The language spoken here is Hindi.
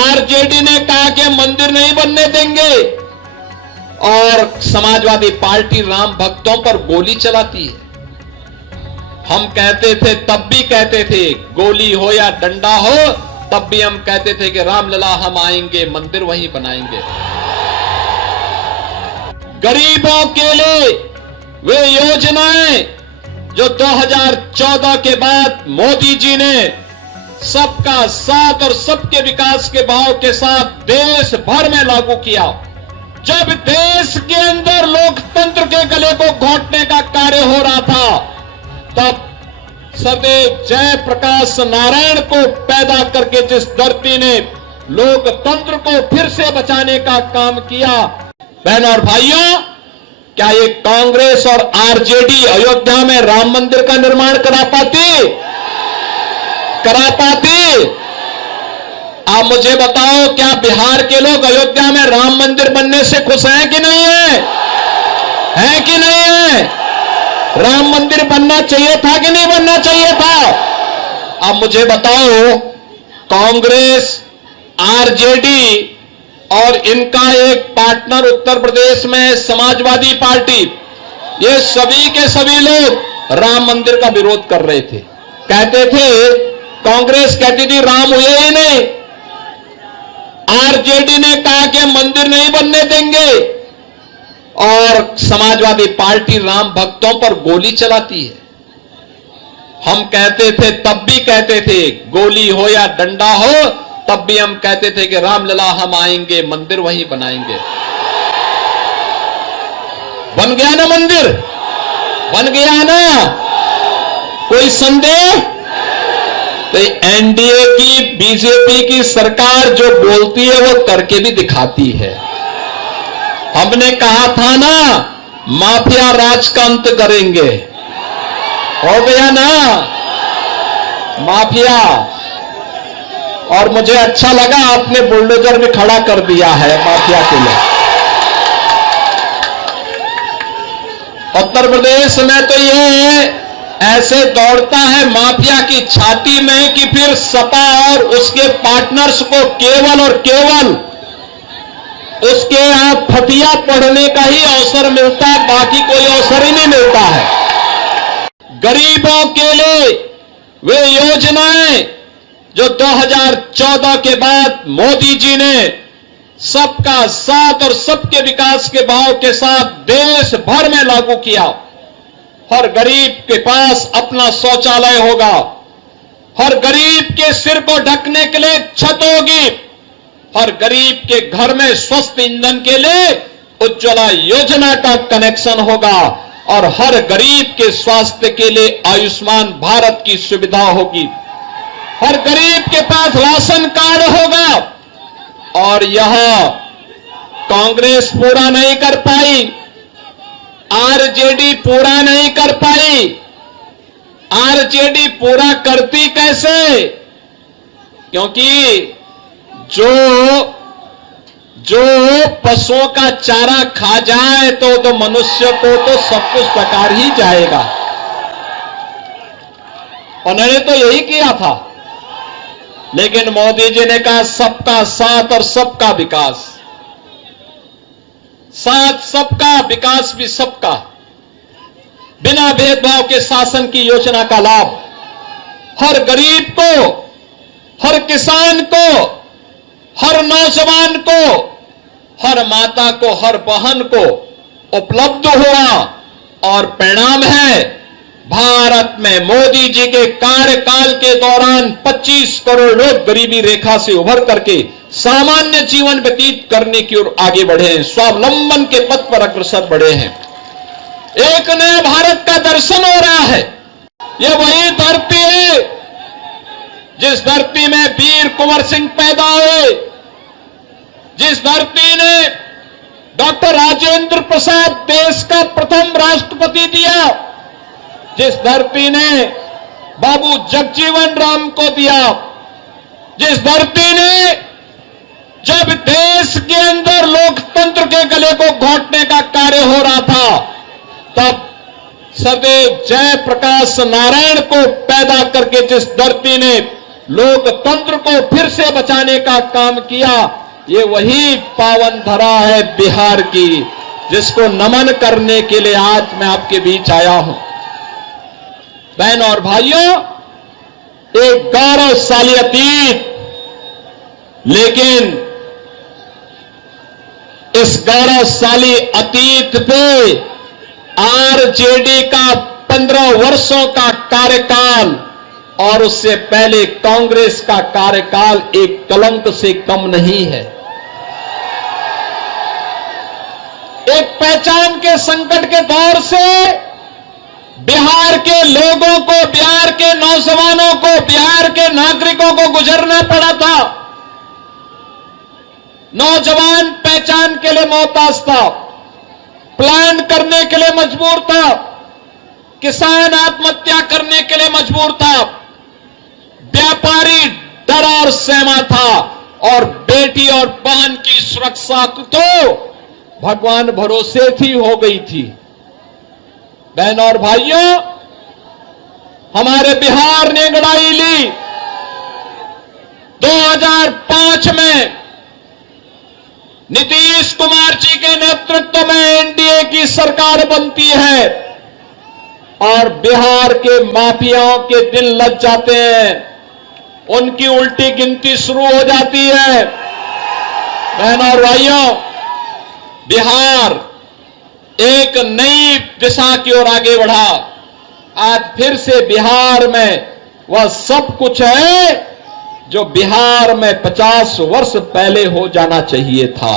आरजेडी ने कहा कि मंदिर नहीं बनने देंगे और समाजवादी पार्टी राम भक्तों पर गोली चलाती है। हम कहते थे, तब भी कहते थे, गोली हो या डंडा हो, तब भी हम कहते थे कि रामलला हम आएंगे, मंदिर वहीं बनाएंगे। गरीबों के लिए वे योजनाएं जो 2014 के बाद मोदी जी ने सबका साथ और सबके विकास के भाव के साथ देश भर में लागू किया। जब देश के अंदर लोकतंत्र के गले को घोंटने का कार्य हो रहा था, तब सदैव जयप्रकाश नारायण को पैदा करके जिस धरती ने लोकतंत्र को फिर से बचाने का काम किया, बहनों और भाइयों, क्या ये कांग्रेस और आरजेडी अयोध्या में राम मंदिर का निर्माण करा पाती? आप मुझे बताओ, क्या बिहार के लोग अयोध्या में राम मंदिर बनने से खुश हैं कि नहीं है? हैं कि नहीं है? राम मंदिर बनना चाहिए था कि नहीं बनना चाहिए था? अब मुझे बताओ, कांग्रेस, आरजेडी और इनका एक पार्टनर उत्तर प्रदेश में समाजवादी पार्टी, ये सभी के सभी लोग राम मंदिर का विरोध कर रहे थे। कहते थे, कांग्रेस कहती थी राम हुए ही नहीं, आरजेडी ने कहा कि मंदिर नहीं बनने देंगे और समाजवादी पार्टी राम भक्तों पर गोली चलाती है। हम कहते थे, तब भी कहते थे, गोली हो या डंडा हो, तब भी हम कहते थे कि रामलला हम आएंगे, मंदिर वहीं बनाएंगे। बन गया ना मंदिर? बन गया ना? कोई संदेह? तो एनडीए की, बीजेपी की सरकार जो बोलती है वो करके भी दिखाती है। हमने कहा था ना, माफिया राज का अंत करेंगे, हो गया ना माफिया। और मुझे अच्छा लगा, आपने बुलडोजर भी खड़ा कर दिया है माफिया के लिए। उत्तर प्रदेश में तो ये ऐसे दौड़ता है माफिया की छाती में कि फिर सपा और उसके पार्टनर्स को केवल और केवल उसके यहां फतिया पढ़ने का ही अवसर मिलता है, बाकी कोई अवसर ही नहीं मिलता है। गरीबों के लिए वे योजनाएं जो 2014 के बाद मोदी जी ने सबका साथ और सबके विकास के भाव के साथ देश भर में लागू किया। हर गरीब के पास अपना शौचालय होगा, हर गरीब के सिर को ढकने के लिए छत होगी, हर गरीब के घर में स्वस्थ ईंधन के लिए उज्ज्वला योजना का कनेक्शन होगा और हर गरीब के स्वास्थ्य के लिए आयुष्मान भारत की सुविधा होगी। हर गरीब के पास राशन कार्ड होगा। और यह कांग्रेस पूरा नहीं कर पाई, आरजेडी पूरा नहीं कर पाई। आरजेडी पूरा करती कैसे? क्योंकि जो पशुओं का चारा खा जाए तो मनुष्य को तो सब कुछ बेकार ही जाएगा। उन्होंने तो यही किया था। लेकिन मोदी जी ने कहा सबका साथ और सबका विकास। साथ सबका, विकास भी सबका। बिना भेदभाव के शासन की योजना का लाभ हर गरीब को, हर किसान को, हर नौजवान को, हर माता को, हर बहन को उपलब्ध हुआ। और परिणाम है, भारत में मोदी जी के कार्यकाल के दौरान 25 करोड़ लोग गरीबी रेखा से उभर करके सामान्य जीवन व्यतीत करने की ओर आगे बढ़े हैं, स्वावलंबन के पथ पर अग्रसर बढ़े हैं। एक नए भारत का दर्शन हो रहा है। यह वही धरती है जिस धरती में वीर कुंवर सिंह पैदा हुए, जिस धरती ने डॉक्टर राजेंद्र प्रसाद देश का प्रथम राष्ट्रपति दिया, जिस धरती ने बाबू जगजीवन राम को दिया, जिस धरती ने जब देश के अंदर लोकतंत्र के गले को घोंटने का कार्य हो रहा था, तब सदैव जयप्रकाश नारायण को पैदा करके जिस धरती ने लोकतंत्र को फिर से बचाने का काम किया। ये वही पावन धरा है बिहार की, जिसको नमन करने के लिए आज मैं आपके बीच आया हूं। बहनों और भाइयों, एक गौरवशाली अतीत, लेकिन इस गौरवशाली अतीत पे आरजेडी का 15 वर्षों का कार्यकाल और उससे पहले कांग्रेस का कार्यकाल एक कलंक से कम नहीं है। एक पहचान के संकट के दौर से बिहार के लोगों को, बिहार के नौजवानों को, बिहार के नागरिकों को गुजरना पड़ा था। नौजवान पहचान के लिए मोहताज था, प्लान करने के लिए मजबूर था, किसान आत्महत्या करने के लिए मजबूर था, व्यापारी डर और सहमा था, और बेटी और बहन की सुरक्षा तो भगवान भरोसे थी हो गई थी। बहनों और भाइयों, हमारे बिहार ने लड़ाई ली। 2005 में नीतीश कुमार जी के नेतृत्व में एनडीए की सरकार बनती है और बिहार के माफियाओं के दिल लग जाते हैं, उनकी उल्टी गिनती शुरू हो जाती है। बहनों और भाइयों, बिहार एक नई दिशा की ओर आगे बढ़ा। आज फिर से बिहार में वह सब कुछ है जो बिहार में 50 वर्ष पहले हो जाना चाहिए था।